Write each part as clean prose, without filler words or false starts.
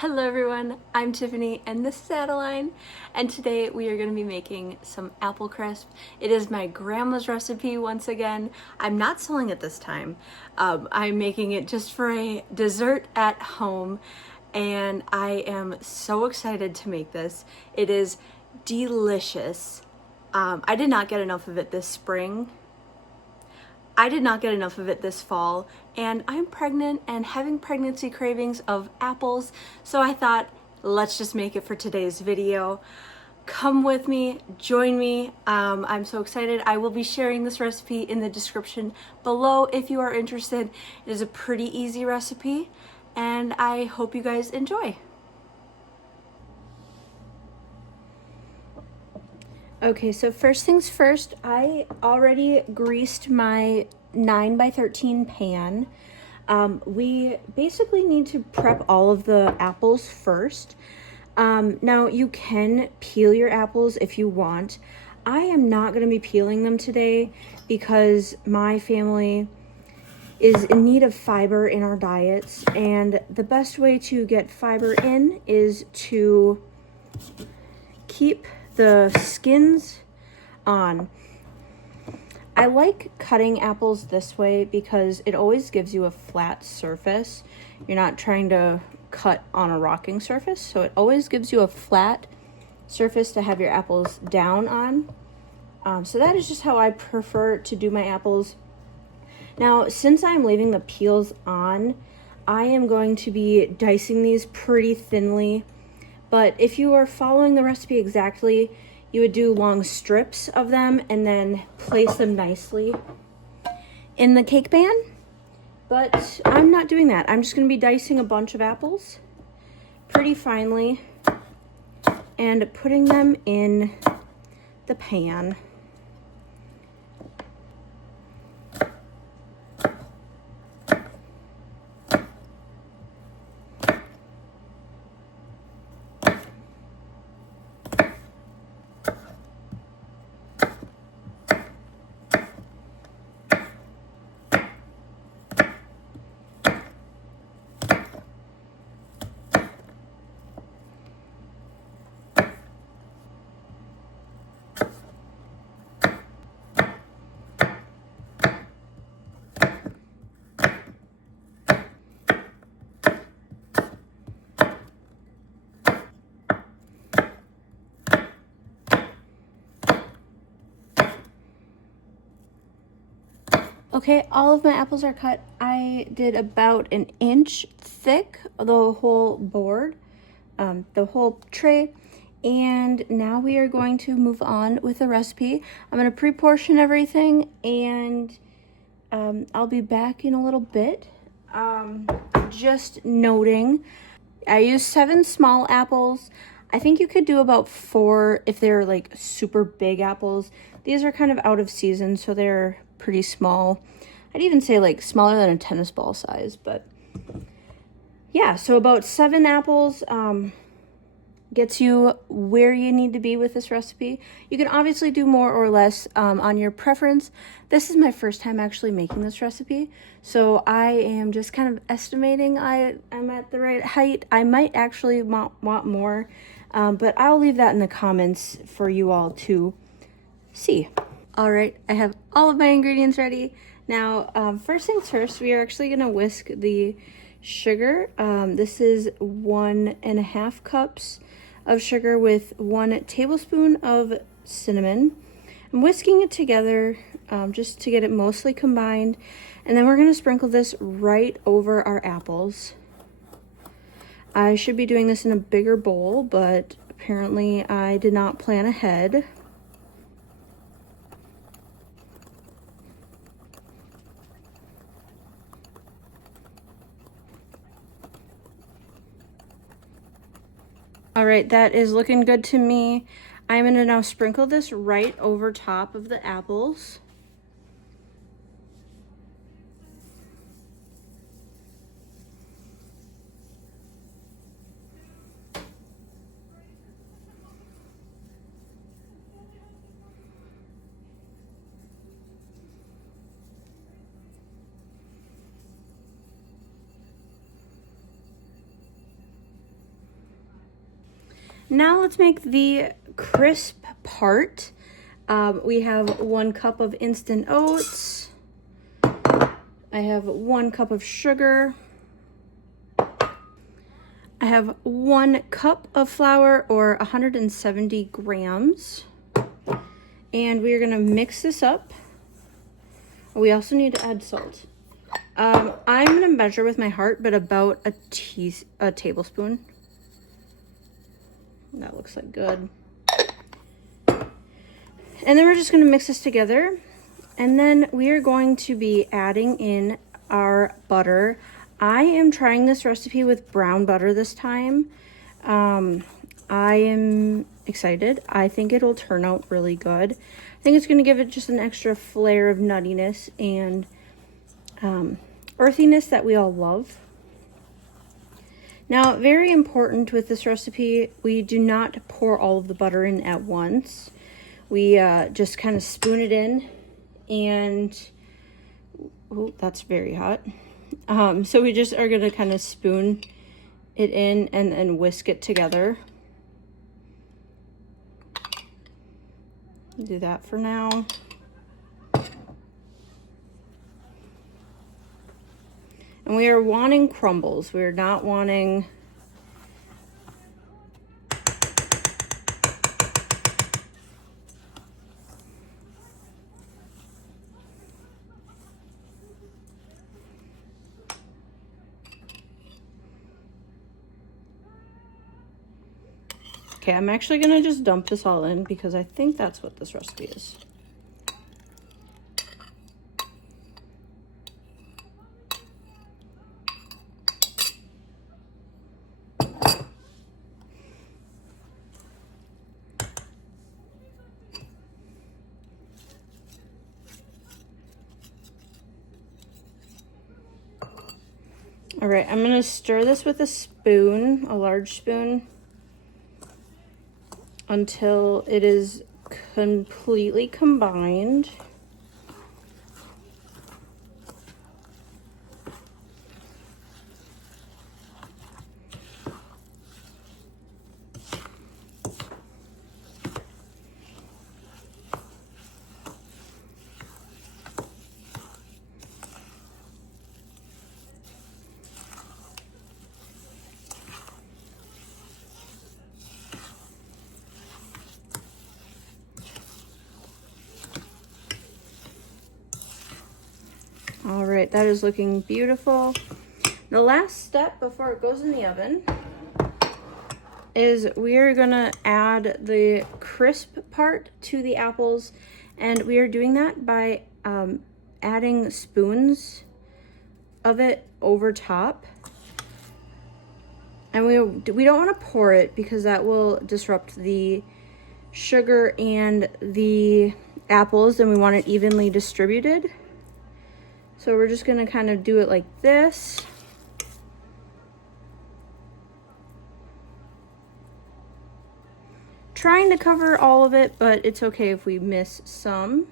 Hello everyone, I'm Tiffany and this is Adeline, and today we are going to be making some apple crisp. It is my grandma's recipe once again. I'm not selling it this time. I'm making it just for a dessert at home, and I am so excited to make this. It is delicious. I did not get enough of it this spring. I did not get enough of it this fall, and I'm pregnant and having pregnancy cravings of apples, so I thought, let's just make it for today's video. Come with me, join me. I'm so excited. I will be sharing this recipe in the description below if you are interested. It is a pretty easy recipe, and I hope you guys enjoy. Okay, so first things first, I already greased my 9x13 pan. We basically need to prep all of the apples first. Now you can peel your apples if you want. I am not going to be peeling them today because my family is in need of fiber in our diets, and the best way to get fiber in is to keep the skins on. I like cutting apples this way because it always gives you a flat surface. You're not trying to cut on a rocking surface, so it always gives you a flat surface to have your apples down on. So that is just how I prefer to do my apples. Now, since I'm leaving the peels on, I am going to be dicing these pretty thinly. But if you are following the recipe exactly, you would do long strips of them and then place them nicely in the cake pan. But I'm not doing that. I'm just going to be dicing a bunch of apples pretty finely and putting them in the pan. Okay, all of my apples are cut. I did about an inch thick, the whole board, the whole tray. And now we are going to move on with the recipe. I'm going to pre-portion everything, and I'll be back in a little bit. Just noting, I used 7 small apples. I think you could do about 4 if they're like super big apples. These are kind of out of season, so they're pretty small. I'd even say like smaller than a tennis ball size, but yeah, so about 7 apples gets you where you need to be with this recipe. You can obviously do more or less on your preference. This is my first time actually making this recipe, so I am just kind of estimating I'm at the right height. I might actually want more, but I'll leave that in the comments for you all to see. All right, I have all of my ingredients ready. Now, first things first, we are actually gonna whisk the sugar. This is 1.5 cups of sugar with 1 tablespoon of cinnamon. I'm whisking it together just to get it mostly combined. And then we're gonna sprinkle this right over our apples. I should be doing this in a bigger bowl, but apparently I did not plan ahead. All right, that is looking good to me. I'm gonna now sprinkle this right over top of the apples. Now let's make the crisp part. We have 1 cup of instant oats. I have 1 cup of sugar. I have 1 cup of flour, or 170 grams. And we're gonna mix this up. We also need to add salt. I'm gonna measure with my heart, but about a tablespoon. That looks like good. And then we're just gonna mix this together. And then we are going to be adding in our butter. I am trying this recipe with brown butter this time. I am excited. I think it'll turn out really good. I think it's gonna give it just an extra flair of nuttiness and earthiness that we all love. Now, very important with this recipe, we do not pour all of the butter in at once. We just kind of spoon it in, and oh, that's very hot. So we just are gonna kind of spoon it in and then whisk it together. Do that for now. And we are wanting crumbles. We're not wanting Okay, I'm actually gonna just dump this all in because I think that's what this recipe is. All right, I'm gonna stir this with a spoon, a large spoon, until it is completely combined. All right, that is looking beautiful. The last step before it goes in the oven is we are gonna add the crisp part to the apples, and we are doing that by adding spoons of it over top. And we don't want to pour it because that will disrupt the sugar and the apples, and we want it evenly distributed. So we're just gonna kind of do it like this. Trying to cover all of it, but it's okay if we miss some.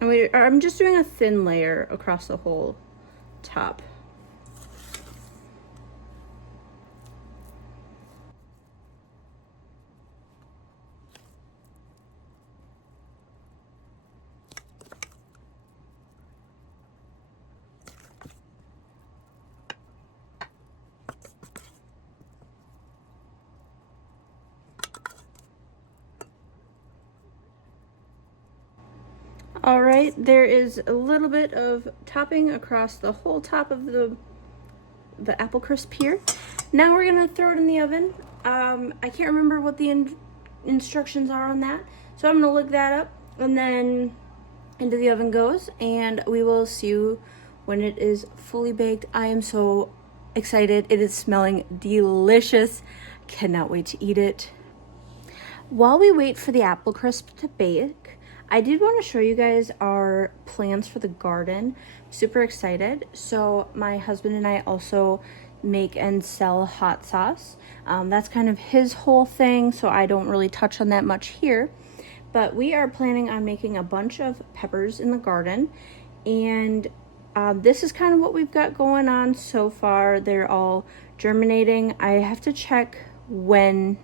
And I'm just doing a thin layer across the whole top. All right, there is a little bit of topping across the whole top of the apple crisp here. Now we're gonna throw it in the oven. I can't remember what the instructions are on that, so I'm gonna look that up, and then into the oven goes, and we will see you when it is fully baked. I am so excited. It is smelling delicious. Cannot wait to eat it. While we wait for the apple crisp to bake, I did want to show you guys our plans for the garden. Super excited. So my husband and I also make and sell hot sauce. That's kind of his whole thing, so I don't really touch on that much here. but we are planning on making a bunch of peppers in the garden, and this is kind of what we've got going on so far. They're all germinating. I have to check when.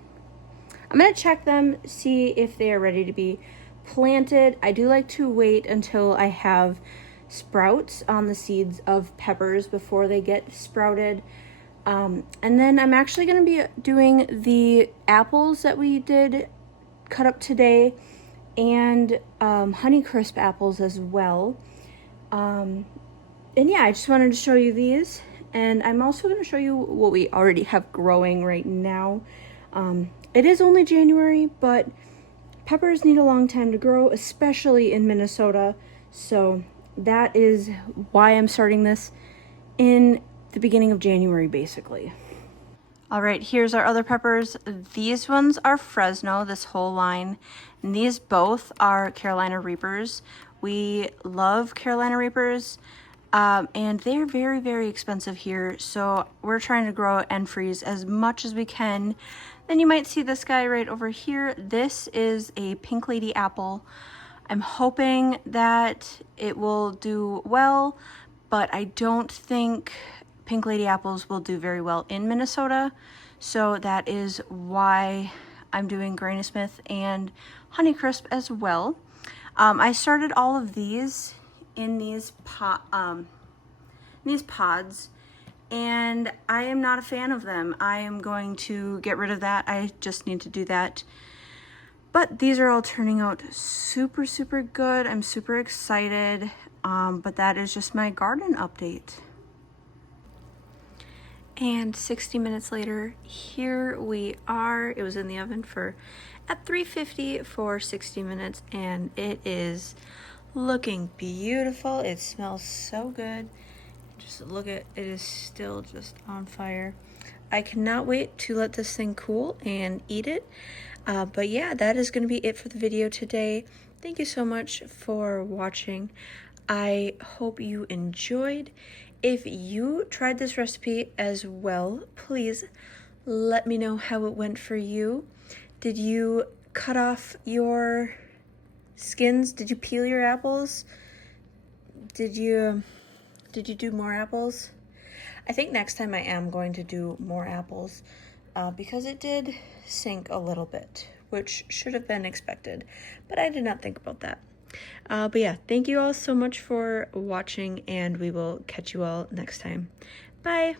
I'm going to check them, see if they are ready to be planted. I do like to wait until I have sprouts on the seeds of peppers before they get sprouted. And then I'm actually going to be doing the apples that we did cut up today, and Honeycrisp apples as well. And yeah, I just wanted to show you these, and I'm also going to show you what we already have growing right now. It is only January, but peppers need a long time to grow, especially in Minnesota, so that is why I'm starting this in the beginning of January, basically. All right, here's our other peppers. These ones are Fresno, this whole line, and these both are Carolina Reapers. We love Carolina Reapers, and they're very, very expensive here, so we're trying to grow and freeze as much as we can. Then you might see this guy right over here. This is a Pink Lady apple. I'm hoping that it will do well, but I don't think Pink Lady apples will do very well in Minnesota. So that is why I'm doing Granny Smith and Honeycrisp as well. I started all of these in these pods, and I am not a fan of them. I am going to get rid of that. I just need to do that. But these are all turning out super, super good. I'm super excited. But that is just my garden update. And 60 minutes later, here we are. It was in the oven at 350 for 60 minutes, and it is looking beautiful. It smells so good. Just look at it, is still just on fire. I cannot wait to let this thing cool and eat it. But yeah, that is going to be it for the video today. Thank you so much for watching. I hope you enjoyed. If you tried this recipe as well, please let me know how it went for you. Did you cut off your skins? Did you peel your apples? Did you do more apples? I think next time I am going to do more apples because it did sink a little bit, which should have been expected, but I did not think about that. But yeah, thank you all so much for watching, and we will catch you all next time. Bye!